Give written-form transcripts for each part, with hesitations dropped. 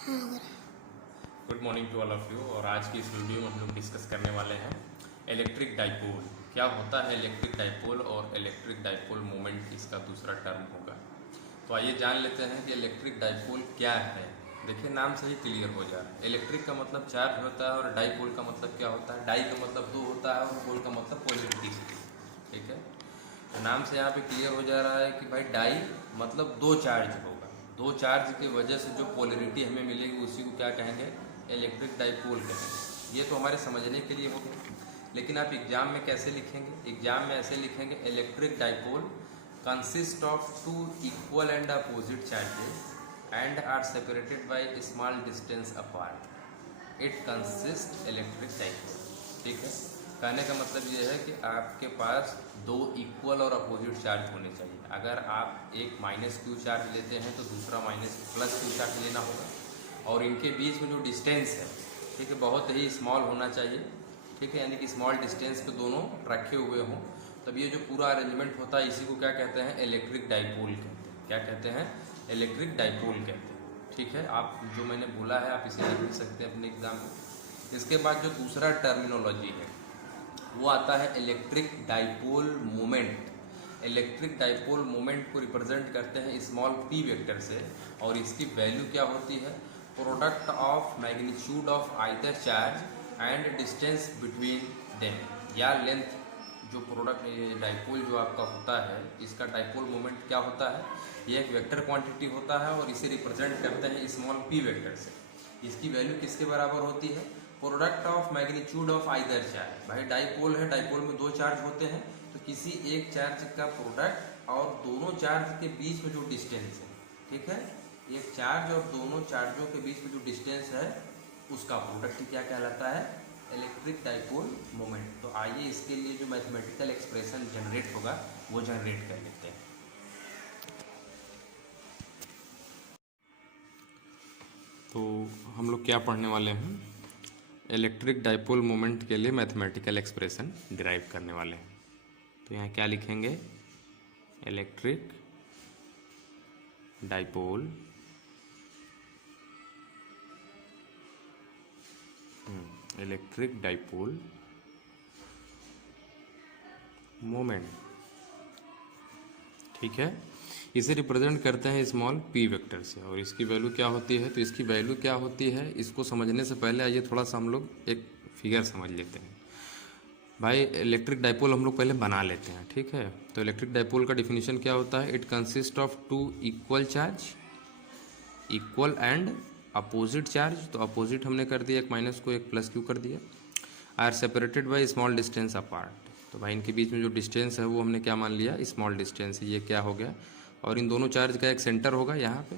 Good morning to all of you. और आज की इस वीडियो में हम लोग डिस्कस करने वाले हैं इलेक्ट्रिक डाइपोल। क्या होता है इलेक्ट्रिक डाइपोल और इलेक्ट्रिक डाइपोल मोमेंट इसका दूसरा टर्म होगा। तो आइए जान लेते हैं कि इलेक्ट्रिक डाइपोल क्या है। देखिए नाम से ही क्लियर हो जा रहा है। इलेक्ट्रिक का मतलब चार्ज होता है और डाइपोल का मतलब क्या होता है, डाई का मतलब दो होता है और पोल का मतलब पोलरिटी। ठीक है, तो नाम से यहाँ पे क्लियर हो जा रहा है कि भाई डाई मतलब दो चार्ज होगा, दो चार्ज की वजह से जो पोलरिटी हमें मिलेगी उसी को क्या कहेंगे, इलेक्ट्रिक डाइपोल कहेंगे। ये तो हमारे समझने के लिए हो गया, लेकिन आप एग्जाम में कैसे लिखेंगे। एग्जाम में ऐसे लिखेंगे, electric dipole consist of two equal and opposite charges and are separated by small distance apart. It consist electric dipole. ठीक है, कहने का मतलब ये है कि आपके पास दो इक्वल और अपोजिट चार्ज होने चाहिए। अगर आप एक माइनस क्यू चार्ज लेते हैं तो दूसरा माइनस प्लस क्यू चार्ज लेना होगा, और इनके बीच में जो डिस्टेंस है, ठीक है, बहुत ही स्मॉल होना चाहिए। ठीक है, यानी कि स्मॉल डिस्टेंस पे दोनों रखे हुए हों, तब ये जो पूरा अरेंजमेंट होता है इसी को क्या कहते हैं, इलेक्ट्रिक डाइपोल कहते हैं। क्या कहते हैं, इलेक्ट्रिक डाइपोल कहते हैं। ठीक है, आप जो मैंने बोला है आप इसे लिख सकते हैं अपने एग्जाम में। इसके बाद जो दूसरा टर्मिनोलॉजी है वो आता है electric dipole moment. Electric dipole moment को रिप्रेजेंट करते हैं स्मॉल p वेक्टर से, और इसकी वैल्यू क्या होती है, product of magnitude of either charge and distance between them, या लेंथ। जो प्रोडक्ट डाइपोल जो आपका होता है, इसका डाइपोल मोमेंट क्या होता है, ये एक वेक्टर क्वांटिटी होता है और इसे रिप्रेजेंट करते हैं स्मॉल p वेक्टर से। इसकी वैल्यू किसके बराबर होती है, product of magnitude of either charge. भाई डाइपोल है, डाइपोल में दो चार्ज होते हैं, तो किसी एक चार्ज का प्रोडक्ट और दोनों चार्ज के बीच में जो डिस्टेंस है, ठीक है, एक चार्ज और दोनों चार्जों के बीच में जो डिस्टेंस है उसका प्रोडक्ट क्या कहलाता है, इलेक्ट्रिक डाइपोल मोमेंट। तो आइए इसके लिए जो मैथमेटिकल एक्सप्रेशन जनरेट होगा वो जनरेट कर लेते हैं। तो हम लोग क्या पढ़ने वाले हैं, इलेक्ट्रिक डाइपोल मोमेंट के लिए मैथमेटिकल एक्सप्रेशन डिराइव करने वाले हैं। तो यहाँ क्या लिखेंगे, electric dipole electric dipole moment. ठीक है, इसे रिप्रेजेंट करते हैं स्मॉल p वेक्टर से, और इसकी वैल्यू क्या होती है, तो इसकी वैल्यू क्या होती है, इसको समझने से पहले आइए थोड़ा सा हम लोग एक फिगर समझ लेते हैं। भाई इलेक्ट्रिक डाइपोल हम लोग पहले बना लेते हैं। ठीक है, तो इलेक्ट्रिक डाइपोल का डिफिनीशन क्या होता है, it consist of two equal charge, equal and opposite charge. तो अपोजिट हमने कर दिया, एक माइनस को एक प्लस क्यू कर दिया, are separated by small distance apart. तो भाई इनके बीच में जो डिस्टेंस है वो हमने क्या मान लिया, स्मॉल डिस्टेंस है। ये क्या हो गया, और इन दोनों चार्ज का एक सेंटर होगा यहाँ पे।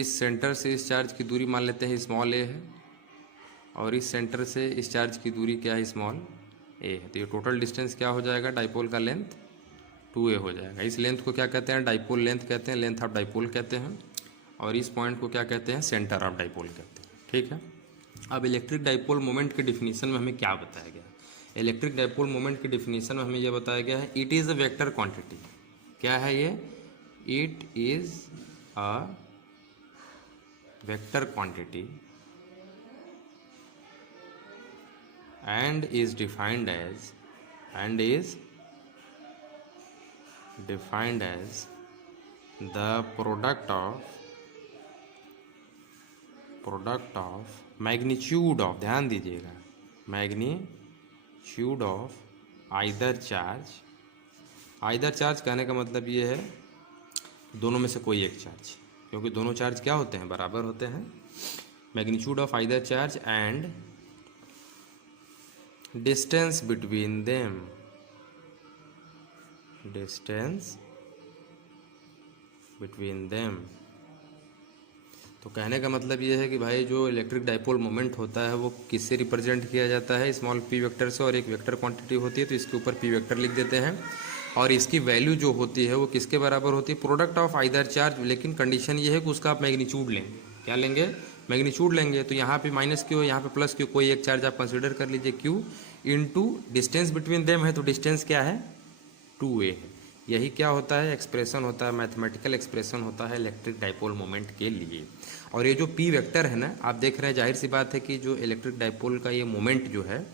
इस सेंटर से इस चार्ज की दूरी मान लेते हैं स्मॉल a है, और इस सेंटर से इस चार्ज की दूरी क्या है, स्मॉल a है। तो ये टोटल डिस्टेंस क्या हो जाएगा, डाइपोल का लेंथ 2a हो जाएगा। इस लेंथ को क्या कहते हैं, डाइपोल लेंथ कहते हैं, लेंथ ऑफ डाइपोल कहते हैं, और इस पॉइंट को क्या कहते हैं, सेंटर ऑफ डाइपोल कहते हैं। ठीक है, अब इलेक्ट्रिक डाइपोल मोमेंट के डिफिनीशन में हमें क्या बताया गया, इलेक्ट्रिक डाइपोल मोमेंट के डिफिनीशन में हमें यह बताया गया है, it is a vector quantity. क्या है ये, it is a vector quantity and is defined as the product of magnitude of, ध्यान दीजिएगा, magnitude of either charge कहने का मतलब ये है दोनों में से कोई एक चार्ज, क्योंकि दोनों चार्ज क्या होते हैं, बराबर होते हैं। Magnitude of either charge and distance between them, distance between them. तो कहने का मतलब ये है कि भाई जो इलेक्ट्रिक डाइपोल मोमेंट होता है वो किससे रिप्रेजेंट किया जाता है, स्मॉल p वेक्टर से, और एक वेक्टर क्वांटिटी होती है तो इसके ऊपर p वेक्टर लिख देते हैं, और इसकी वैल्यू जो होती है वो किसके बराबर होती है, प्रोडक्ट ऑफ आइदर चार्ज। लेकिन कंडीशन ये है कि उसका आप मैग्नीट्यूड लें, क्या लेंगे, मैग्नीट्यूड लेंगे। तो यहाँ पे माइनस क्यू है, यहाँ पे प्लस क्यू, कोई एक चार्ज आप कंसिडर कर लीजिए, Q into distance between them है, तो डिस्टेंस क्या है, 2a है। यही क्या होता है, एक्सप्रेशन होता है, मैथमेटिकल एक्सप्रेशन होता है इलेक्ट्रिक डाइपोल मोमेंट के लिए। और ये जो पी वेक्टर है ना, आप देख रहे हैं, जाहिर सी बात है कि जो इलेक्ट्रिक डाइपोल का ये मोमेंट जो है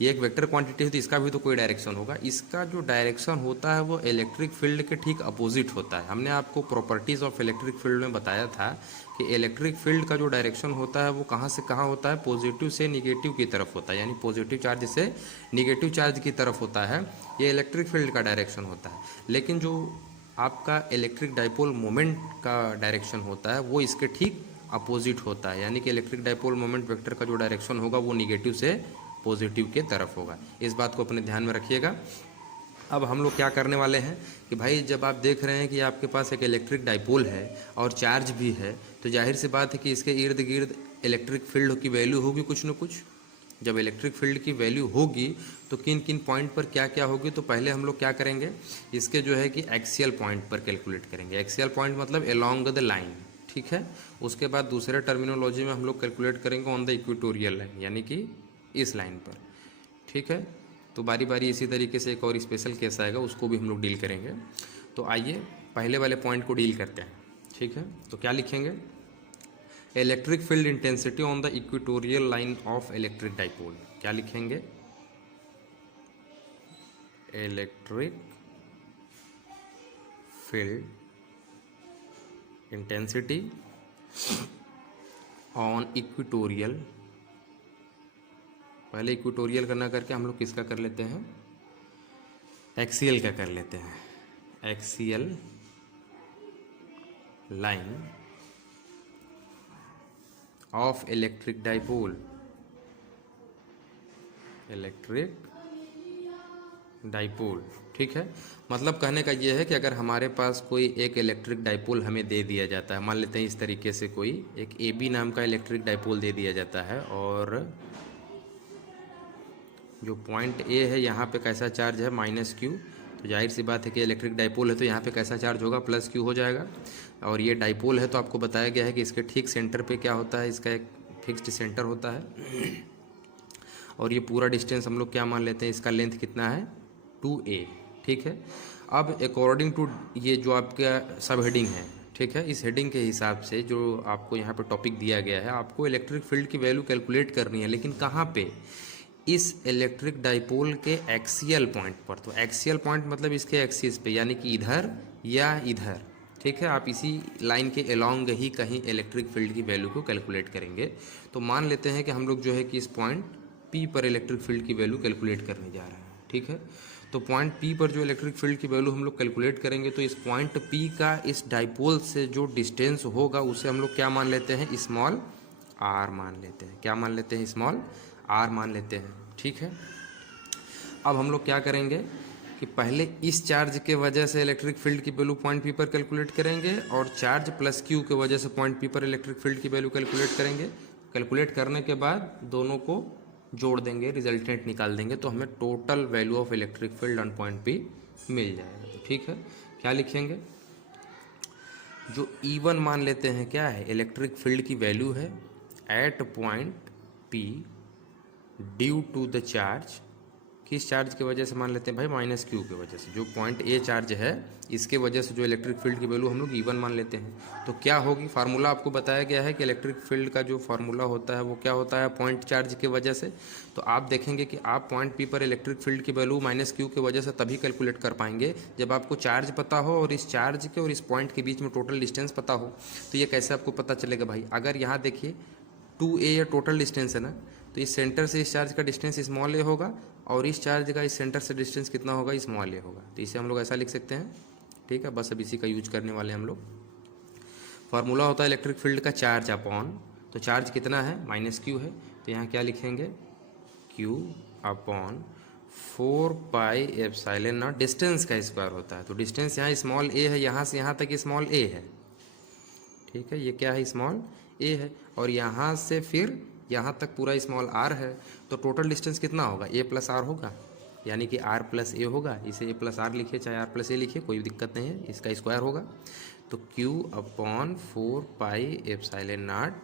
ये एक वेक्टर क्वांटिटी है, तो इसका भी तो कोई डायरेक्शन होगा। इसका जो डायरेक्शन होता है वो इलेक्ट्रिक फील्ड के ठीक अपोजिट होता है। हमने आपको प्रॉपर्टीज़ ऑफ इलेक्ट्रिक फील्ड में बताया था कि इलेक्ट्रिक फील्ड का जो डायरेक्शन होता है वो कहाँ से कहाँ होता है, पॉजिटिव से निगेटिव की तरफ होता है, यानी पॉजिटिव चार्ज से निगेटिव चार्ज की तरफ होता है, ये इलेक्ट्रिक फील्ड का डायरेक्शन होता है। लेकिन जो आपका इलेक्ट्रिक डाइपोल मोमेंट का डायरेक्शन होता है वो इसके ठीक अपोजिट होता है, यानी कि इलेक्ट्रिक डाइपोल मोमेंट वेक्टर का जो डायरेक्शन होगा वो निगेटिव से पॉजिटिव के तरफ होगा। इस बात को अपने ध्यान में रखिएगा। अब हम लोग क्या करने वाले हैं कि भाई जब आप देख रहे हैं कि आपके पास एक इलेक्ट्रिक डाइपोल है और चार्ज भी है, तो जाहिर सी बात है कि इसके इर्द गिर्द इलेक्ट्रिक फील्ड की वैल्यू होगी कुछ न कुछ। जब इलेक्ट्रिक फील्ड की वैल्यू होगी तो किन किन पॉइंट पर क्या क्या होगी, तो पहले हम लोग क्या करेंगे, इसके जो है कि एक्सियल पॉइंट पर कैलकुलेट करेंगे। एक्सियल पॉइंट मतलब एलोंग द लाइन, ठीक है। उसके बाद दूसरे टर्मिनोलॉजी में हम लोग कैलकुलेट करेंगे ऑन द इक्वेटोरियल लाइन, यानी कि इस लाइन पर, ठीक है। तो बारी बारी इसी तरीके से एक और स्पेशल केस आएगा, उसको भी हम लोग डील करेंगे। तो आइए पहले वाले पॉइंट को डील करते हैं, ठीक है। तो क्या लिखेंगे, electric field intensity on the equatorial line of electric dipole. क्या लिखेंगे, electric field intensity on equatorial, पहले इक्वेटोरियल करना करके हम लोग किसका कर लेते हैं, एक्सियल का कर लेते हैं। Axial line of electric dipole, electric dipole, ठीक है। मतलब कहने का ये है कि अगर हमारे पास कोई एक इलेक्ट्रिक डाइपोल हमें दे दिया जाता है, मान लेते हैं इस तरीके से कोई एक ए बी नाम का इलेक्ट्रिक डाइपोल दे दिया जाता है, और जो पॉइंट ए है यहाँ पे कैसा चार्ज है, माइनस क्यू, तो जाहिर सी बात है कि इलेक्ट्रिक डाइपोल है तो यहाँ पे कैसा चार्ज होगा, प्लस क्यू हो जाएगा। और ये डाइपोल है तो आपको बताया गया है कि इसके ठीक सेंटर पे क्या होता है, इसका एक फिक्स्ड सेंटर होता है। और ये पूरा डिस्टेंस हम लोग क्या मान लेते हैं, इसका लेंथ कितना है, 2a, ठीक है। अब अकॉर्डिंग टू ये जो आपका सब हेडिंग है, ठीक है, इस हेडिंग के हिसाब से जो आपको यहाँ पे टॉपिक दिया गया है, आपको इलेक्ट्रिक फील्ड की वैल्यू कैलकुलेट करनी है, लेकिन कहाँ पे, इस इलेक्ट्रिक डाइपोल के एक्सियल पॉइंट पर। तो एक्सियल पॉइंट मतलब इसके एक्सिस पे, यानी कि इधर या इधर, ठीक है। आप इसी लाइन के अलोंग ही कहीं इलेक्ट्रिक फील्ड की वैल्यू को कैलकुलेट करेंगे। तो मान लेते हैं कि हम लोग जो है कि इस पॉइंट P पर इलेक्ट्रिक फील्ड की वैल्यू कैलकुलेट करने जा रहे हैं, ठीक है। तो पॉइंट P पर जो इलेक्ट्रिक फील्ड की वैल्यू हम लोग कैलकुलेट करेंगे, तो इस पॉइंट P का इस डाइपोल से जो डिस्टेंस होगा उसे हम लोग क्या मान लेते हैं, स्मॉल r मान लेते हैं। क्या मान लेते हैं, स्मॉल r मान लेते हैं, ठीक है। अब हम लोग क्या करेंगे कि पहले इस चार्ज के वजह से इलेक्ट्रिक फील्ड की वैल्यू पॉइंट P पर कैलकुलेट करेंगे, और चार्ज प्लस Q के वजह से पॉइंट P पर इलेक्ट्रिक फील्ड की वैल्यू कैलकुलेट करेंगे। कैलकुलेट करने के बाद दोनों को जोड़ देंगे, रिजल्टेंट निकाल देंगे, तो हमें total value of electric field on point P मिल जाएगा। तो ठीक है, क्या लिखेंगे, जो E1 मान लेते हैं क्या है, इलेक्ट्रिक फील्ड की वैल्यू है at point P due to the charge. किस चार्ज की वजह से मान लेते हैं भाई, माइनस क्यू की वजह से। जो पॉइंट ए चार्ज है इसके वजह से जो इलेक्ट्रिक फील्ड की वैल्यू हम लोग E1 मान लेते हैं। तो क्या होगी, फार्मूला आपको बताया गया है कि इलेक्ट्रिक फील्ड का जो फार्मूला होता है वो क्या होता है, पॉइंट चार्ज की वजह से। तो आप देखेंगे कि आप पॉइंट P पर इलेक्ट्रिक फील्ड की वैल्यू माइनस क्यू की वजह से तभी कैलकुलेट कर पाएंगे जब आपको चार्ज पता हो और इस चार्ज के और इस पॉइंट के बीच में टोटल डिस्टेंस पता हो। तो ये कैसे आपको पता चलेगा भाई, अगर यहाँ देखिए 2a ये टोटल डिस्टेंस है ना, तो इस सेंटर से इस चार्ज का डिस्टेंस स्मॉल ए होगा और इस चार्ज का इस सेंटर से डिस्टेंस कितना होगा, स्मॉल ए होगा। तो इसे हम लोग ऐसा लिख सकते हैं, ठीक है। बस अब इसी का यूज करने वाले हैं हम लोग। फार्मूला होता है इलेक्ट्रिक फील्ड का चार्ज अपॉन, तो चार्ज कितना है, माइनस क्यू है, तो यहाँ क्या लिखेंगे, Q upon 4 pi epsilon not, distance का स्क्वायर होता है। तो डिस्टेंस यहाँ स्मॉल ए है, यहाँ से यहाँ तक स्मॉल ए है, ठीक है। ये क्या है, स्मॉल ए है, और यहाँ से फिर यहाँ तक पूरा स्मॉल आर है। तो टोटल डिस्टेंस कितना होगा, ए प्लस आर होगा, यानी कि आर प्लस ए होगा। इसे ए प्लस आर लिखिए चाहे आर प्लस ए लिखिए, कोई दिक्कत नहीं है, इसका स्क्वायर होगा। तो Q upon 4 pi epsilon not,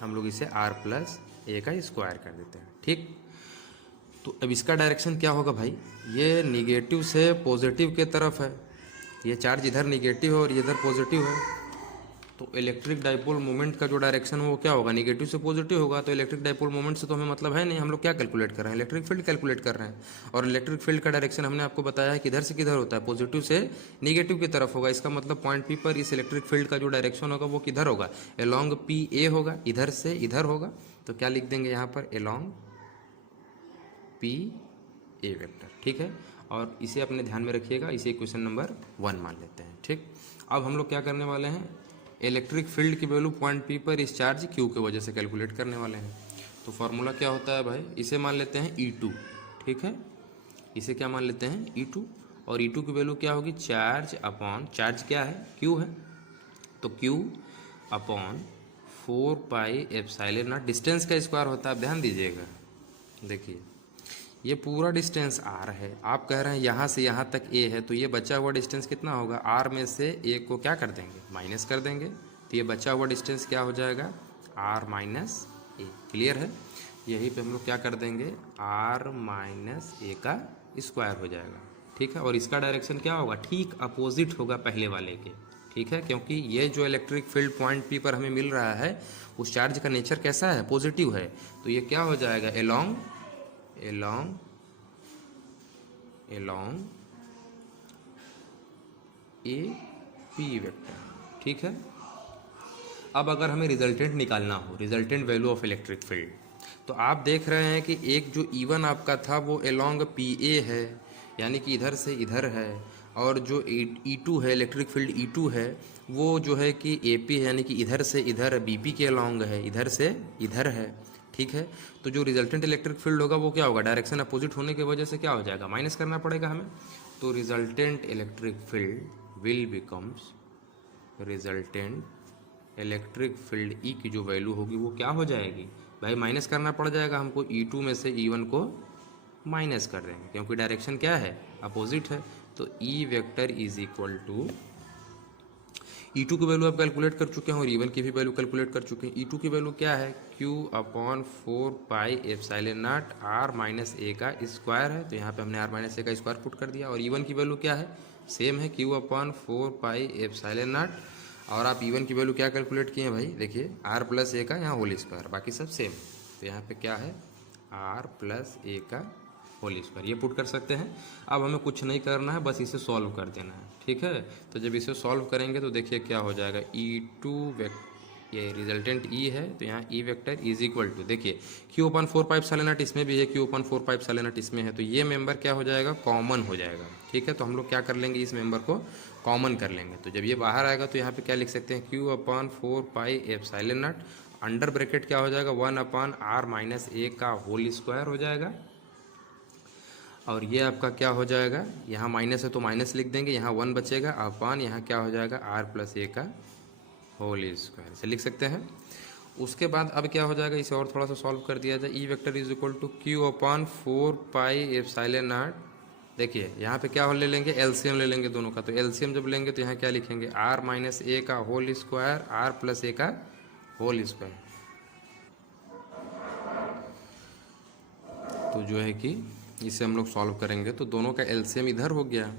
हम लोग इसे आर प्लस ए का स्क्वायर कर देते हैं, ठीक। तो अब इसका डायरेक्शन क्या होगा भाई, ये निगेटिव से पॉजिटिव के तरफ है, ये चार्ज इधर निगेटिव है और इधर पॉजिटिव है, तो इलेक्ट्रिक डाइपोल मोमेंट का जो डायरेक्शन है वो क्या होगा, निगेटिव से पॉजिटिव होगा। तो इलेक्ट्रिक डाइपोल मोमेंट से तो हमें मतलब है नहीं, हम लोग क्या कैलकुलेट कर रहे हैं, इलेक्ट्रिक फील्ड कैलकुलेट कर रहे हैं। और इलेक्ट्रिक फील्ड का डायरेक्शन हमने आपको बताया है किधर से किधर होता है, पॉजिटिव से निगेटिव की तरफ होगा। इसका मतलब पॉइंट पी पर इस इलेक्ट्रिक फील्ड का जो डायरेक्शन होगा वो किधर होगा, एलॉन्ग पी ए होगा, इधर से इधर होगा। तो क्या लिख देंगे यहाँ पर, एलॉन्ग पी ए वेक्टर, ठीक है। और इसे अपने ध्यान में रखिएगा, इसे क्वेश्चन नंबर 1 मान लेते हैं, ठीक। अब हम लोग क्या करने वाले हैं, इलेक्ट्रिक फील्ड की वैल्यू पॉइंट पी पर इस चार्ज क्यू की वजह से कैलकुलेट करने वाले हैं। तो फॉर्मूला क्या होता है भाई, इसे मान लेते हैं E2, ठीक है। इसे क्या मान लेते हैं, E2। और E2 की वैल्यू क्या होगी, चार्ज अपॉन, चार्ज क्या है, Q है, तो Q upon 4 pi epsilon not, distance का स्क्वायर होता है, ध्यान दीजिएगा। देखिए ये पूरा डिस्टेंस r है, आप कह रहे हैं यहाँ से यहाँ तक a है, तो ये बचा हुआ डिस्टेंस कितना होगा, r में से a को क्या कर देंगे, माइनस कर देंगे। तो ये बचा हुआ डिस्टेंस क्या हो जाएगा, r माइनस ए, क्लियर है। यहीं पे हम लोग क्या कर देंगे, r माइनस ए का स्क्वायर हो जाएगा, ठीक है। और इसका डायरेक्शन क्या होगा, ठीक अपोजिट होगा पहले वाले के, ठीक है। क्योंकि ये जो इलेक्ट्रिक फील्ड पॉइंट पी पर हमें मिल रहा है उस चार्ज का नेचर कैसा है, पॉजिटिव है। तो ये क्या हो जाएगा, एलॉन्ग ए पी वेक्टर, ठीक है। अब अगर हमें रिजल्टेंट निकालना हो, resultant value of electric field, तो आप देख रहे हैं कि एक जो E1 आपका था वो एलॉन्ग पी ए है, यानी कि इधर से इधर है। और जो E2 है, इलेक्ट्रिक फील्ड E2 है, वो जो है कि AP है, यानी कि इधर से इधर BP के अलॉन्ग है, इधर से इधर है, ठीक है। तो जो रिजल्टेंट इलेक्ट्रिक फील्ड होगा वो क्या होगा, डायरेक्शन अपोजिट होने की वजह से क्या हो जाएगा, माइनस करना पड़ेगा हमें। तो resultant electric field will becomes, resultant electric field E की जो वैल्यू होगी वो क्या हो जाएगी भाई, माइनस करना पड़ जाएगा हमको, E2 में से E1 को माइनस कर देंगे क्योंकि डायरेक्शन क्या है, अपोजिट है। तो E vector is equal to, E2 की वैल्यू आप कैलकुलेट कर चुके हैं और E1 की भी वैल्यू कैलकुलेट कर चुके हैं। E2 की वैल्यू क्या है, Q upon 4 pi epsilon naught R minus A का स्क्वायर है, तो यहाँ पे हमने R माइनस ए का स्क्वायर पुट कर दिया। और E1 की वैल्यू क्या है, सेम है, Q upon 4 pi epsilon naught. और आप E1 की वैल्यू क्या कैलकुलेट किए हैं भाई, देखिए R प्लस ए का यहाँ होल स्क्वायर, बाकी सब सेम। तो यहाँ पे क्या है, R प्लस ए का होल स्क्वायर, ये पुट कर सकते हैं। अब हमें कुछ नहीं करना है, बस इसे सॉल्व कर देना है, ठीक है। तो जब इसे सॉल्व करेंगे तो देखिए क्या हो जाएगा, E2 ये रिजल्टेंट E है, तो यहाँ E vector is equal to, देखिए Q अपन 4 पाइप सालेनाट इसमें भी है, Q अपन 4 पाइप सालेनाट इसमें है, तो ये मेंबर क्या हो जाएगा, कॉमन हो जाएगा, ठीक है। तो हम लोग क्या कर लेंगे, इस मेंबर को कॉमन कर लेंगे। तो जब ये बाहर आएगा तो यहाँ पे क्या लिख सकते हैं, Q upon 4 pi epsilon not, under bracket क्या हो जाएगा, 1 अपन R माइनस ए का होल स्क्वायर हो जाएगा। और ये आपका क्या हो जाएगा, यहाँ माइनस है तो माइनस लिख देंगे, यहाँ 1 बचेगा, अपान यहाँ क्या हो जाएगा, R प्लस ए का होल स्क्वायर, इसे लिख सकते हैं। उसके बाद अब क्या हो जाएगा, इसे और थोड़ा सा सॉल्व कर दिया जाए। E vector is equal to Q upon 4 pi epsilon naught, देखिए यहाँ पे क्या ले लेंगे, एलसीएम ले लेंगे दोनों का। तो एलसीएम जब लेंगे तो यहाँ क्या लिखेंगे, R माइनस ए का होल स्क्वायर, R प्लस ए का होल स्क्वायर। तो जो है कि इसे हम लोग सॉल्व करेंगे तो दोनों का एलसीएम इधर हो गया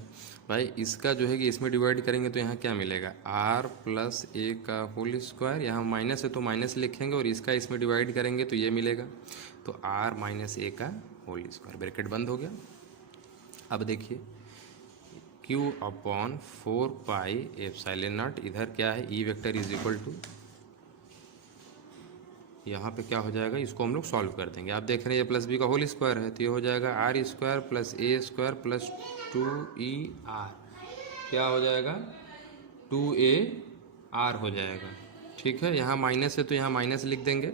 भाई, इसका जो है कि इसमें डिवाइड करेंगे तो यहाँ क्या मिलेगा, R प्लस ए का होल स्क्वायर, यहाँ माइनस है तो माइनस लिखेंगे, और इसका इसमें डिवाइड करेंगे तो ये मिलेगा, तो R माइनस ए का होल स्क्वायर, ब्रैकेट बंद हो गया। अब देखिए Q upon 4 pi epsilon naught, इधर क्या है, E vector is equal to, यहाँ पे क्या हो जाएगा, इसको हम लोग सॉल्व कर देंगे। आप देख रहे हैं ये प्लस बी का होल स्क्वायर है, तो ये हो जाएगा R स्क्वायर प्लस ए स्क्वायर प्लस 2ER, क्या हो जाएगा, 2AR हो जाएगा, ठीक है। यहाँ माइनस है तो यहाँ माइनस लिख देंगे।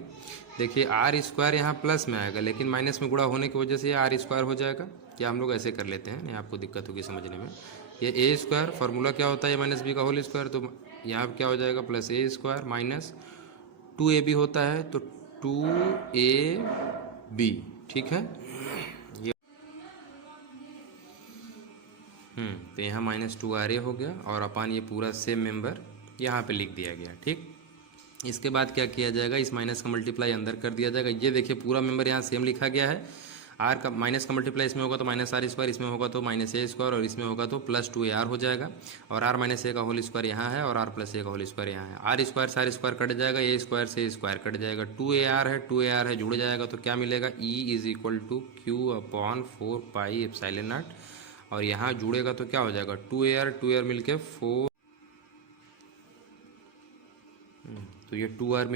देखिए R स्क्वायर यहाँ प्लस में आएगा, लेकिन माइनस में गुणा होने की वजह से ये R स्क्वायर हो जाएगा। क्या हम लोग ऐसे कर लेते हैं, नहीं आपको दिक्कत होगी समझने में। ये ए स्क्वायर फार्मूला क्या होता है, माइनस बी का होल स्क्वायर, तो यहाँ क्या हो जाएगा, प्लस ए स्क्वायर माइनस 2AB होता है तो 2AB, ठीक है। ये तो यहाँ माइनस 2RA हो गया, और अपन ये पूरा सेम मेंबर यहाँ पे लिख दिया गया, ठीक। इसके बाद क्या किया जाएगा, इस माइनस का मल्टीप्लाई अंदर कर दिया जाएगा। ये देखिए पूरा मेंबर यहाँ सेम लिखा गया है। आर का माइनस का मल्टीप्लाई इसमें होगा तो माइनस आर स्क्वायर, इसमें होगा तो माइनस ए स्क्वायर, और इसमें होगा तो प्लस 2ar हो जाएगा। और आर माइनस ए का होल स्क्वायर यहाँ है और आर प्लस ए का होल स्क्वायर यहाँ है। आर स्क्वायर से आर स्क्वायर कट जाएगा, ए स्क्वायर से ए स्क्वायर कट जाएगा, 2ar है जुड़ जाएगा तो क्या मिलेगा, E is equal to Q upon 4 pi epsilon naught, और यहाँ जुड़ेगा तो क्या हो जाएगा, 2ar मिलके 4, तो ये 2r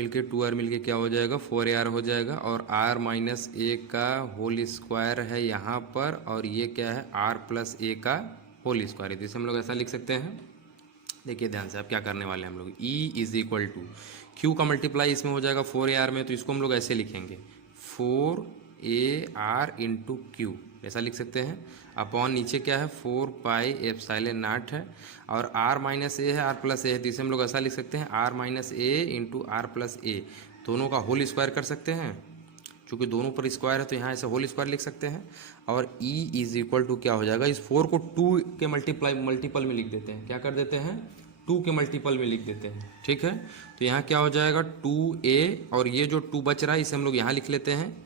मिलके क्या हो जाएगा, 4ar हो जाएगा। और r माइनस ए का होल स्क्वायर है यहाँ पर, और ये क्या है, r प्लस ए का होल स्क्वायर है। जिसे हम लोग ऐसा लिख सकते हैं, देखिए ध्यान से आप क्या करने वाले हैं हम लोग, E is equal to Q का मल्टीप्लाई इसमें हो जाएगा 4ar में, तो इसको हम लोग ऐसे लिखेंगे 4ar इंटू क्यू, ऐसा लिख सकते हैं। अपॉन नीचे क्या है, 4 पाई एप्सिलॉन नॉट है, और r माइनस ए है, r प्लस ए है, तो इसे हम लोग ऐसा लिख सकते हैं r minus A into R plus A, दोनों का होल स्क्वायर कर सकते हैं, चूँकि दोनों पर स्क्वायर है तो यहाँ ऐसे होल स्क्वायर लिख सकते हैं। और E इज इक्वल टू क्या हो जाएगा, इस 4 को 2 के मल्टीपल में लिख देते हैं, क्या कर देते हैं, 2 के मल्टीपल में लिख देते हैं, ठीक है। तो यहाँ क्या हो जाएगा 2a, और ये जो 2 बच रहा है इसे हम लोग यहाँ लिख लेते हैं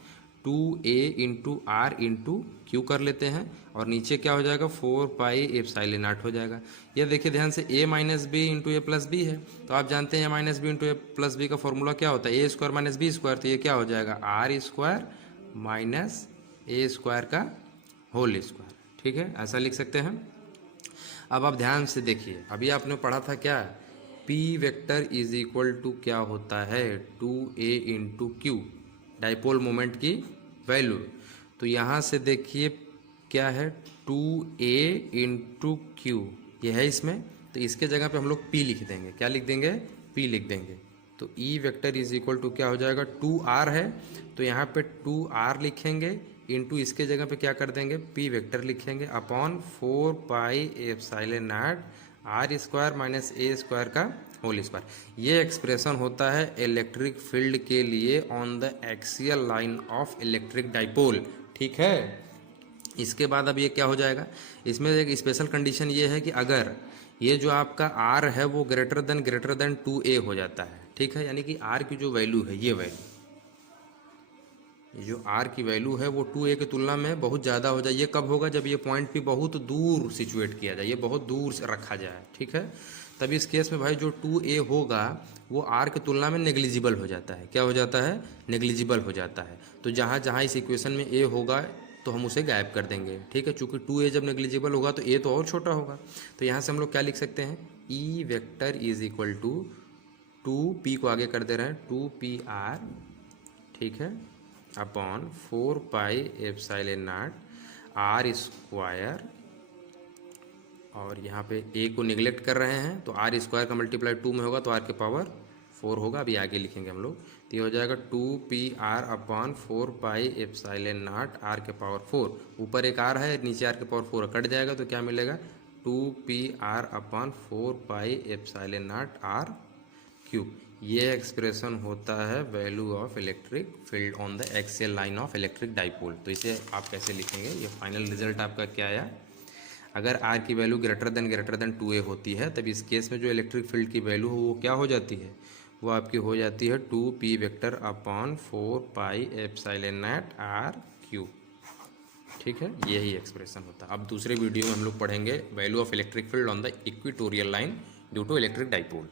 2a into are into Q कर लेते हैं, और नीचे क्या हो जाएगा 4 पाई एप्सिलॉन नॉट हो जाएगा। ये देखिए ध्यान से, a minus B into A plus B है, तो आप जानते हैं minus B into A plus B का फॉर्मूला क्या होता है, A square minus B square, तो ये क्या हो जाएगा R square minus A square का होल स्क्वायर, ठीक है, ऐसा लिख सकते हैं। अब आप ध्यान से देखिए, अभी आपने पढ़ा था क्या, p vector is equal to क्या होता है, 2a into Q, dipole moment की वैल्यू। तो यहाँ से देखिए क्या है, 2a इंटू क्यू, ये है इसमें, तो इसके जगह पे हम लोग p लिख देंगे, क्या लिख देंगे, p लिख देंगे। तो E vector is equal to क्या हो जाएगा, 2r है, तो यहाँ पे 2r लिखेंगे, इंटू इसके जगह पे क्या कर देंगे, p वेक्टर लिखेंगे, upon 4 pi epsilon naught R square minus A square का होल स्क्वायर। ये एक्सप्रेशन होता है इलेक्ट्रिक फील्ड के लिए on the axial line of electric dipole, ठीक है। इसके बाद अब ये क्या हो जाएगा, इसमें एक स्पेशल कंडीशन ये है कि अगर ये जो आपका r है वो ग्रेटर देन 2a हो जाता है, ठीक है, यानी कि r की जो वैल्यू है, ये वैल्यू, ये जो r की वैल्यू है वो 2a की तुलना में बहुत ज़्यादा हो जाए। ये कब होगा, जब ये पॉइंट पे बहुत दूर सिचुएट किया जाए, ये बहुत दूर से रखा जाए, ठीक है। तभी इस केस में भाई जो 2a होगा वो r की तुलना में नेग्लिजिबल हो जाता है, क्या हो जाता है, नेग्लिजिबल हो जाता है। तो जहाँ जहाँ इस इक्वेशन में a होगा तो हम उसे गायब कर देंगे, ठीक है, चूँकि 2a जब नेग्लिजिबल होगा तो a तो और छोटा होगा। तो यहाँ से हम लोग क्या लिख सकते हैं, E vector is equal to 2p को आगे कर दे रहे हैं 2pr, ठीक है, upon 4 pi epsilon naught R square, और यहाँ पे a को निगलेक्ट कर रहे हैं तो आर स्क्वायर का मल्टीप्लाई 2 में होगा तो r के पावर 4 होगा, अभी आगे लिखेंगे हम लोग। तो ये हो जाएगा 2pr upon 4 pi epsilon naught R के पावर 4, ऊपर एक r है नीचे r के पावर 4 कट जाएगा तो क्या मिलेगा, 2pr upon 4 pi epsilon naught R cube. ये एक्सप्रेशन होता है value of electric field on the axial line of electric dipole. तो इसे आप कैसे लिखेंगे, ये फाइनल रिजल्ट आपका क्या आया, अगर r की वैल्यू ग्रेटर देन 2a होती है तब इस केस में जो इलेक्ट्रिक फील्ड की वैल्यू हो वो क्या हो जाती है, वो आपकी हो जाती है 2p vector upon 4 pi epsilon naught R cube, ठीक है, यही एक्सप्रेशन होता है। अब दूसरे वीडियो में हम लोग पढ़ेंगे value of electric field on the equatorial line due to electric dipole.